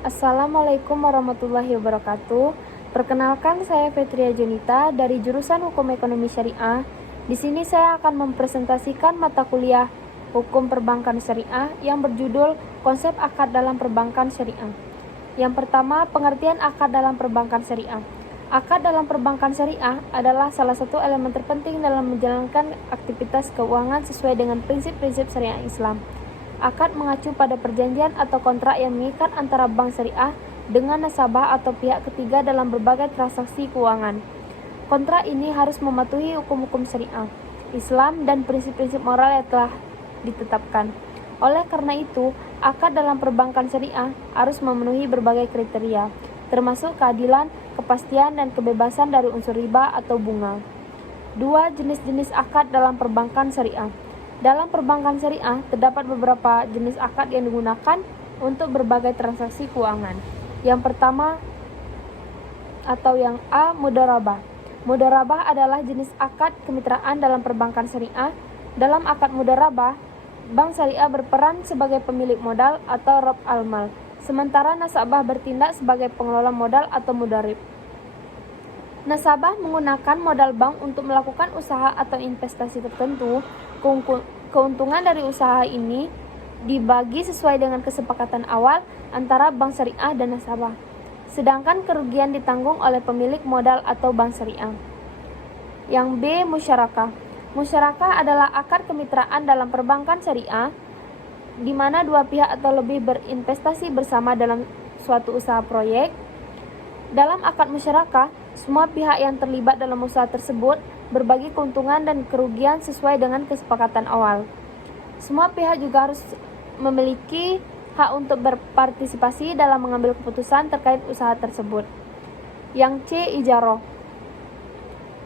Assalamualaikum warahmatullahi wabarakatuh. Perkenalkan, saya Fetria Junita dari jurusan Hukum Ekonomi Syariah. Di sini saya akan mempresentasikan mata kuliah Hukum Perbankan Syariah yang berjudul Konsep Akad dalam Perbankan Syariah. Yang pertama, pengertian akad dalam perbankan syariah. Akad dalam perbankan syariah adalah salah satu elemen terpenting dalam menjalankan aktivitas keuangan sesuai dengan prinsip-prinsip syariah Islam. Akad mengacu pada perjanjian atau kontrak yang mengikat antara bank syariah dengan nasabah atau pihak ketiga dalam berbagai transaksi keuangan. Kontrak ini harus mematuhi hukum-hukum syariah Islam dan prinsip-prinsip moral yang telah ditetapkan. Oleh karena itu, akad dalam perbankan syariah harus memenuhi berbagai kriteria, termasuk keadilan, kepastian, dan kebebasan dari unsur riba atau bunga. 2. Jenis-jenis akad dalam perbankan syariah. Dalam perbankan syariah, terdapat beberapa jenis akad yang digunakan untuk berbagai transaksi keuangan. Yang pertama atau yang A, mudharabah. Mudharabah adalah jenis akad kemitraan dalam perbankan syariah. Dalam akad mudharabah, bank syariah berperan sebagai pemilik modal atau rob al-mal, sementara nasabah bertindak sebagai pengelola modal atau mudharib. Nasabah menggunakan modal bank untuk melakukan usaha atau investasi tertentu. Keuntungan dari usaha ini dibagi sesuai dengan kesepakatan awal antara bank syariah dan nasabah, sedangkan kerugian ditanggung oleh pemilik modal atau bank syariah. Yang B, musyarakah. Musyarakah adalah akad kemitraan dalam perbankan syariah di mana dua pihak atau lebih berinvestasi bersama dalam suatu usaha proyek. Dalam akad musyarakah, semua pihak yang terlibat dalam usaha tersebut berbagi keuntungan dan kerugian sesuai dengan kesepakatan awal. Semua pihak juga harus memiliki hak untuk berpartisipasi dalam mengambil keputusan terkait usaha tersebut. Yang C, ijaroh.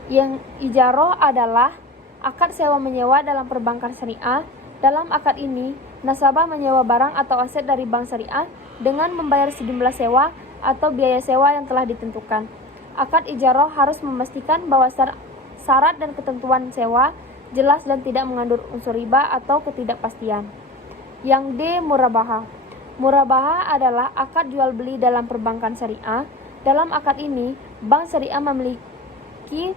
Yang ijaroh adalah akad sewa-menyewa dalam perbankan syariah. Dalam akad ini, nasabah menyewa barang atau aset dari bank syariah dengan membayar sejumlah sewa atau biaya sewa yang telah ditentukan. Akad ijaroh harus memastikan bahwa syarat dan ketentuan sewa jelas dan tidak mengandung unsur riba atau ketidakpastian. Yang D, murabahah. Murabahah adalah akad jual beli dalam perbankan syariah. Dalam akad ini, bank syariah memiliki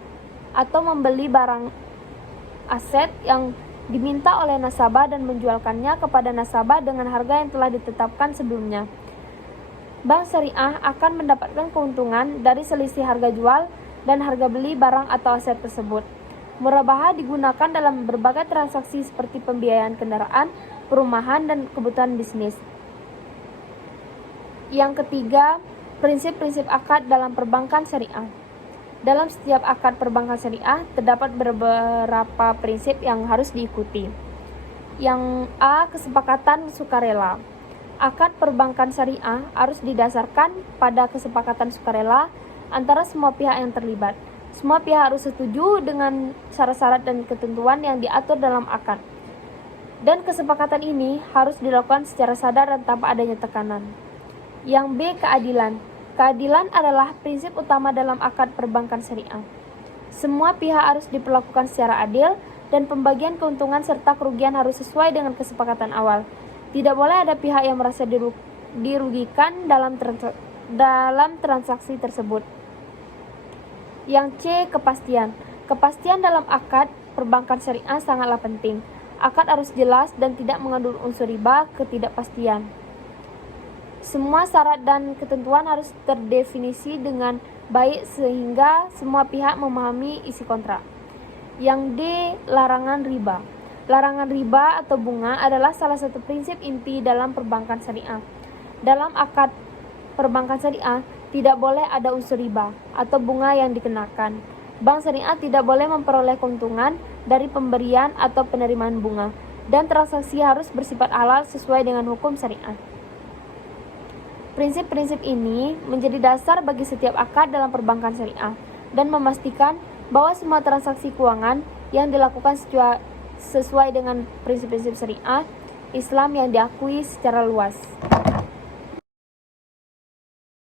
atau membeli barang aset yang diminta oleh nasabah dan menjualkannya kepada nasabah dengan harga yang telah ditetapkan sebelumnya. Bank syariah akan mendapatkan keuntungan dari selisih harga jual dan harga beli barang atau aset tersebut. Murabahah digunakan dalam berbagai transaksi seperti pembiayaan kendaraan, perumahan, dan kebutuhan bisnis. Yang ketiga, prinsip-prinsip akad dalam perbankan syariah. Dalam setiap akad perbankan syariah, terdapat beberapa prinsip yang harus diikuti. Yang A, kesepakatan sukarela. Akad perbankan syariah harus didasarkan pada kesepakatan sukarela antara semua pihak yang terlibat. Semua pihak harus setuju dengan syarat-syarat dan ketentuan yang diatur dalam akad. Dan kesepakatan ini harus dilakukan secara sadar dan tanpa adanya tekanan. Yang B, keadilan. Keadilan adalah prinsip utama dalam akad perbankan syariah. Semua pihak harus diperlakukan secara adil dan pembagian keuntungan serta kerugian harus sesuai dengan kesepakatan awal. Tidak boleh ada pihak yang merasa dirugikan dalam transaksi tersebut. Yang C, kepastian. Kepastian dalam akad perbankan syariah sangatlah penting. Akad harus jelas dan tidak mengandung unsur riba, ketidakpastian. Semua syarat dan ketentuan harus terdefinisi dengan baik sehingga semua pihak memahami isi kontrak. Yang D, larangan riba. Larangan riba atau bunga adalah salah satu prinsip inti dalam perbankan syariah. Dalam akad perbankan syariah, tidak boleh ada unsur riba atau bunga yang dikenakan. Bank syariah tidak boleh memperoleh keuntungan dari pemberian atau penerimaan bunga, dan transaksi harus bersifat halal sesuai dengan hukum syariah. Prinsip-prinsip ini menjadi dasar bagi setiap akad dalam perbankan syariah dan memastikan bahwa semua transaksi keuangan yang dilakukan sesuai dengan prinsip-prinsip syariah Islam yang diakui secara luas.